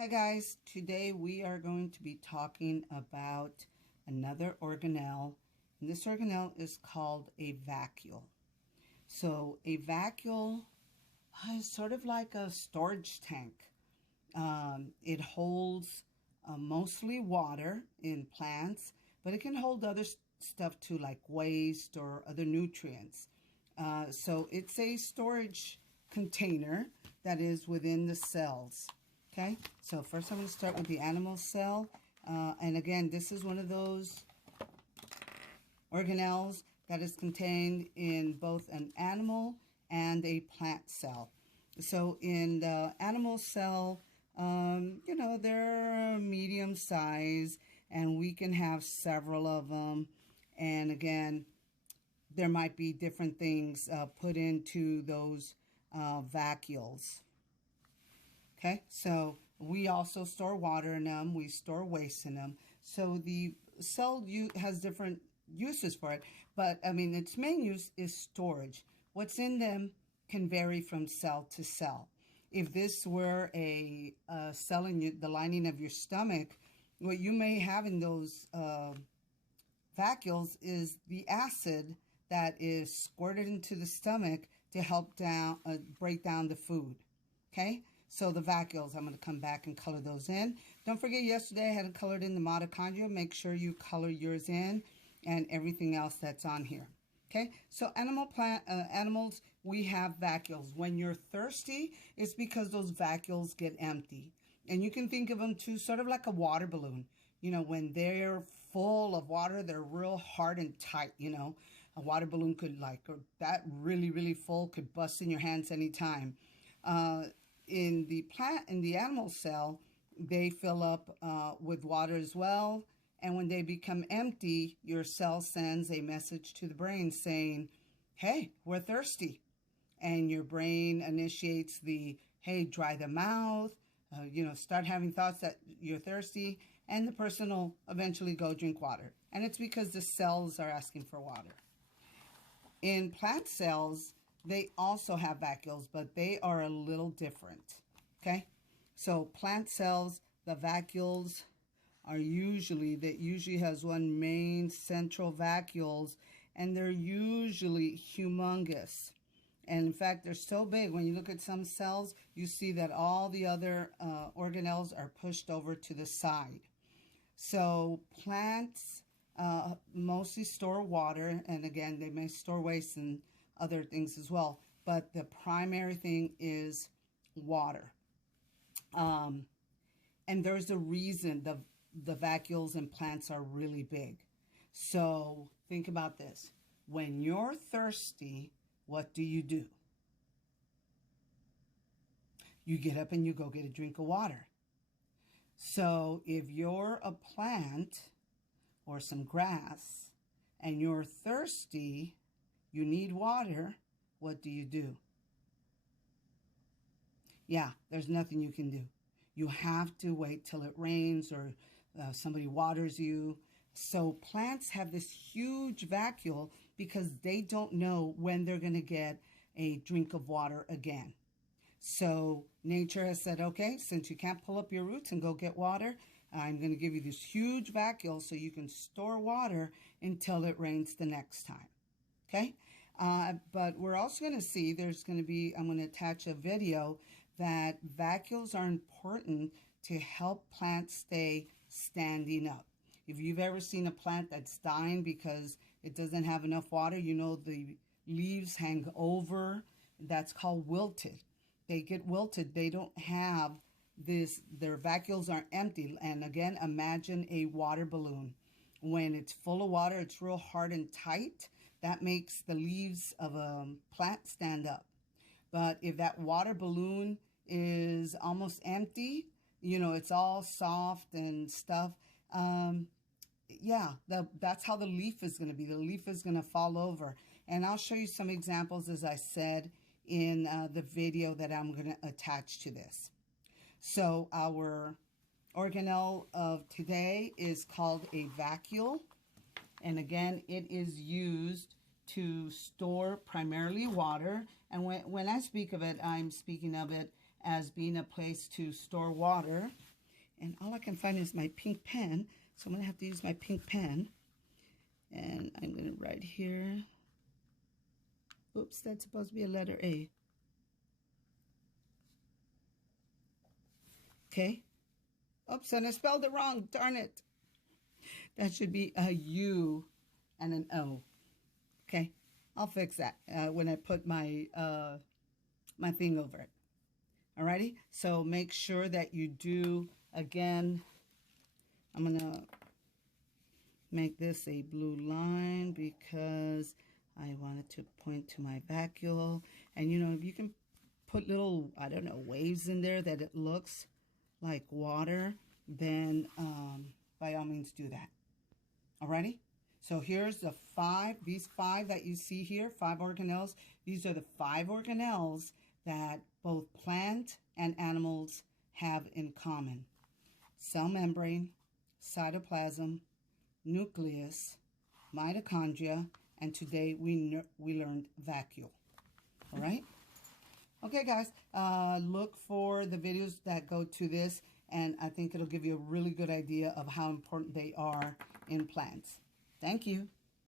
Hi guys, today we are going to be talking about another organelle, and this organelle is called a vacuole. So a vacuole is sort of like a storage tank. It holds mostly water in plants, but it can hold other stuff too, like waste or other nutrients. So it's a storage container that is within the cells. Okay, so first I'm going to start with the animal cell. And again, this is one of those organelles that is contained in both an animal and a plant cell. So in the animal cell, they're medium size and we can have several of them. And again, there might be different things put into those vacuoles. Okay, so we also store water in them. We store waste in them. So the cell has different uses for it. But, I mean, its main use is storage. What's in them can vary from cell to cell. If this were a cell in the lining of your stomach, what you may have in those vacuoles is the acid that is squirted into the stomach to help break down the food. Okay? So the vacuoles, I'm going to come back and color those in. Don't forget, yesterday I had it colored in the mitochondria. Make sure you color yours in and everything else that's on here. Okay, so animals, we have vacuoles. When you're thirsty, it's because those vacuoles get empty. And you can think of them too, sort of like a water balloon. You know, when they're full of water, they're real hard and tight, you know. A water balloon could that really, really full could bust in your hands anytime. In the animal cell, they fill up with water as well. And when they become empty, your cell sends a message to the brain saying, hey, we're thirsty. And your brain initiates the, hey, dry the mouth, start having thoughts that you're thirsty. And the person will eventually go drink water. And it's because the cells are asking for water. In plant cells, they also have vacuoles, but they are a little different, okay? So plant cells, the vacuoles are usually has one main central vacuoles, and they're usually humongous. And in fact, they're so big, when you look at some cells, you see that all the other organelles are pushed over to the side. So plants mostly store water, and again, they may store waste and other things as well, but the primary thing is water. And there's a reason the vacuoles in plants are really big. So think about this. When you're thirsty, what do? You get up and you go get a drink of water. So if you're a plant or some grass and you're thirsty, you need water, what do? Yeah, there's nothing you can do. You have to wait till it rains or somebody waters you. So plants have this huge vacuole because they don't know when they're going to get a drink of water again. So nature has said, okay, since you can't pull up your roots and go get water, I'm going to give you this huge vacuole so you can store water until it rains the next time. Okay, but we're also going to see, I'm going to attach a video that vacuoles are important to help plants stay standing up. If you've ever seen a plant that's dying because it doesn't have enough water, you know the leaves hang over. That's called wilted. They get wilted. They don't have this, their vacuoles are empty. And again, imagine a water balloon. When it's full of water, it's real hard and tight. That makes the leaves of a plant stand up. But if that water balloon is almost empty, it's all soft and stuff, that's how the leaf is going to be. The leaf is going to fall over. And I'll show you some examples, as I said, in the video that I'm going to attach to this. So our organelle of today is called a vacuole. And again, it is used to store primarily water. And when I speak of it, I'm speaking of it as being a place to store water And all I can find is my pink pen. So I'm going to have to use my pink pen. And I'm going to write here. Oops, that's supposed to be a letter A. Okay. Oops, and I spelled it wrong. Darn it. That should be a U and an O. Okay. I'll fix that when I put my my thing over it. Alrighty. So make sure that you do, again, I'm going to make this a blue line because I wanted to point to my vacuole. And, you know, if you can put little, I don't know, waves in there that it looks like water, then by all means do that. Alrighty? So here's the these five that you see here, 5 organelles. These are the 5 organelles that both plant and animals have in common. Cell membrane, cytoplasm, nucleus, mitochondria, and today we learned vacuole. All right? Okay, guys, look for the videos that go to this, and I think it'll give you a really good idea of how important they are in plants. Thank you.